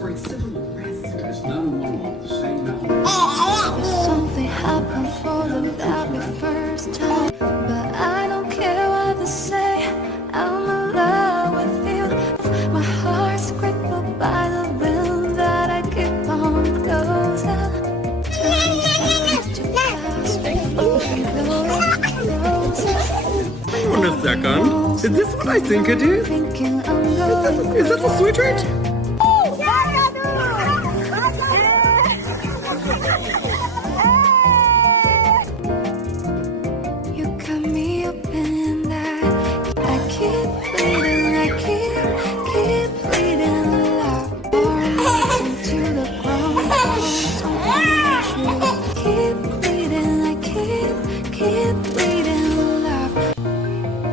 for civil arrest. There's not a monologue, the same monologue. Something happened for the very first time, but I don't care what they say. I'm in love with you. My heart's crippled by the wind that I keep on closing. Hang on a second. Is this what I think it is? Is this a sweet treat?